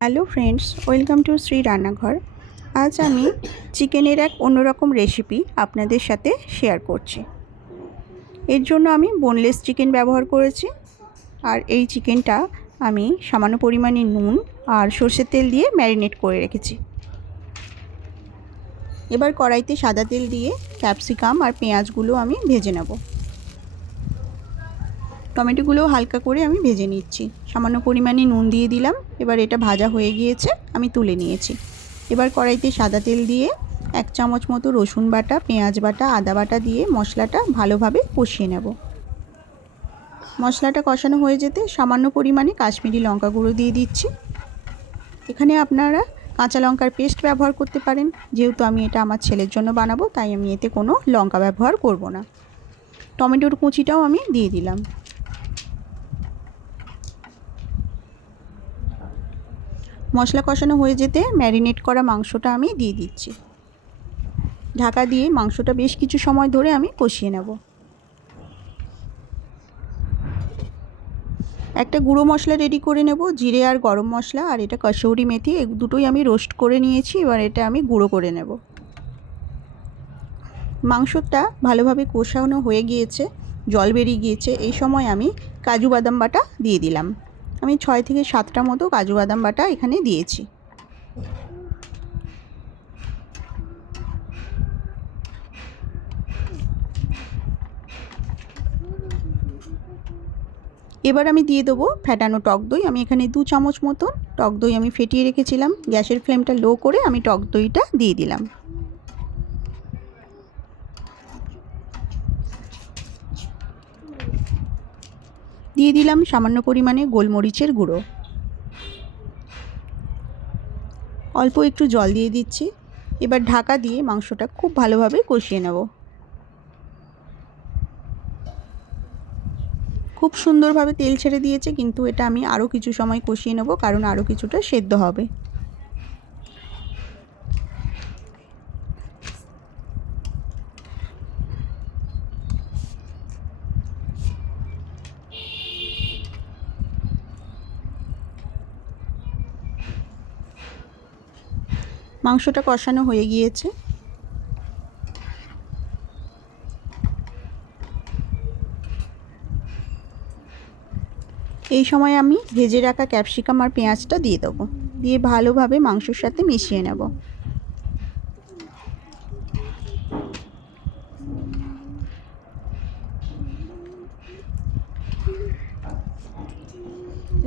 Hello friends, welcome to Shri রান্নাঘর। আজ আমি চিকেনের এক অন্যরকম রেসিপি আপনাদের সাথে শেয়ার করছি। এর জন্য আমি বোনলেস চিকেন ব্যবহার করেছি। আর এই চিকেনটা আমি সামান্য পরিমাণে নুন আর সর্ষের তেল দিয়ে ম্যারিনেট করে রেখেছি। এবার কড়াইতে সাদা তেল দিয়ে ক্যাপসিকাম আর পেঁয়াজগুলো আমি ভেজে নেব। টমেটোগুলো হালকা করে আমি ভেজে নিচ্ছি। সামান্য পরিমাণে নুন দিয়ে দিলাম। এবার এটা ভাজা হয়ে গিয়েছে, আমি তুলে নিয়েছি। এবার কড়াইতে সাদা তেল দিয়ে 1 চামচ মতো রসুন বাটা, পেঁয়াজ বাটা, আদা বাটা দিয়ে মশলাটা ভালোভাবে কষিয়ে নেব। মশলাটা কষানো হয়ে যেতে সামান্য পরিমাণে কাশ্মীরি লঙ্কা গুঁড়ো দিয়ে দিচ্ছি। এখানে আপনারা কাঁচা লঙ্কার পেস্ট ব্যবহার করতে পারেন। যেহেতু আমি এটা আমার ছেলের জন্য বানাবো, তাই আমি এতে কোনো লঙ্কা ব্যবহার করব না। টমেটোর কুচিটাও আমি দিয়ে দিলাম। মশলা কষানো হয়ে যেতে ম্যারিনেট করা মাংসটা আমি দিয়ে দিচ্ছি। ঢাকা দিয়ে মাংসটা বেশ কিছু সময় ধরে আমি কষিয়ে নেব। একটা গুঁড়ো মশলা রেডি করে নেব, জিরে আর গরম মশলা, আর এটা কসৌরি মেথি, এই দুটোই আমি রোস্ট করে নিয়েছি। এবার এটা আমি গুঁড়ো করে নেব। মাংসটা ভালোভাবে কষানো হয়ে গিয়েছে, জল বেরিয়ে গিয়েছে। এই সময় আমি কাজু বাদাম বাটা দিয়ে দিলাম। আমি 6 থেকে 7টা মতো কাজু বাদাম বাটা এখানে দিয়েছি। এবার আমি দিয়ে দেবো ফেটানো টক দই। আমি এখানে 2 চামচ মতো টক দই আমি ফেটিয়ে রেখেছিলাম। গ্যাসের ফ্লেমটা লো করে আমি টক দইটা দিয়ে দিলাম। দিয়ে দিলাম সামান্য পরিমাণে গোলমরিচের গুঁড়ো। অল্প একটু জল দিয়ে দিচ্ছি। এবার ঢাকা দিয়ে মাংসটা খুব ভালোভাবে কষিয়ে নেব। খুব সুন্দরভাবে তেল ছেড়ে দিয়েছে, কিন্তু এটা আমি আরও কিছু সময় কষিয়ে নেব, কারণ আরও কিছুটা সেদ্ধ হবে। মাংসটা কষানো হয়ে গিয়েছে। এই সময় আমি ভেজে রাখা ক্যাপসিকাম আর পেঁয়াজটা দিয়ে দেবো। দিয়ে ভালোভাবে মাংসের সাথে মিশিয়ে নেব।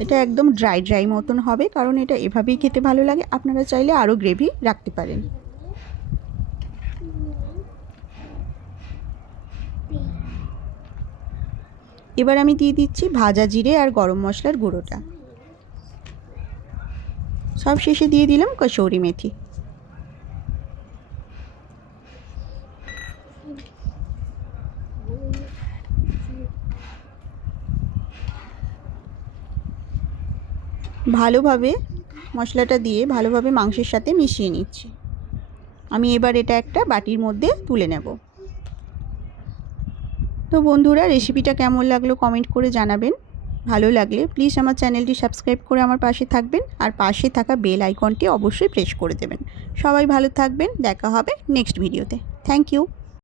এটা একদম ড্রাই মতন হবে, কারণ এটা এভাবেই খেতে ভালো লাগে। আপনারা চাইলে আরও গ্রেভি রাখতে পারেন। এবার আমি দিয়ে দিচ্ছি ভাজা জিরে আর গরম মশলার গুঁড়োটা। সব শেষে দিয়ে দিলাম কসৌরি মেথি। ভালোভাবে মশলাটা দিয়ে ভালোভাবে মাংসের সাথে মিশিয়ে নিচ্ছি। আমি এবার এটা একটা বাটির মধ্যে তুলে নেব। তো বন্ধুরা, রেসিপিটা কেমন লাগলো কমেন্ট করে জানাবেন। ভালো লাগলে প্লিজ আমার চ্যানেলটি সাবস্ক্রাইব করে আমার পাশে থাকবেন, আর পাশে থাকা বেল আইকনটি অবশ্যই প্রেস করে দেবেন। সবাই ভালো থাকবেন, দেখা হবে নেক্সট ভিডিওতে। Thank you.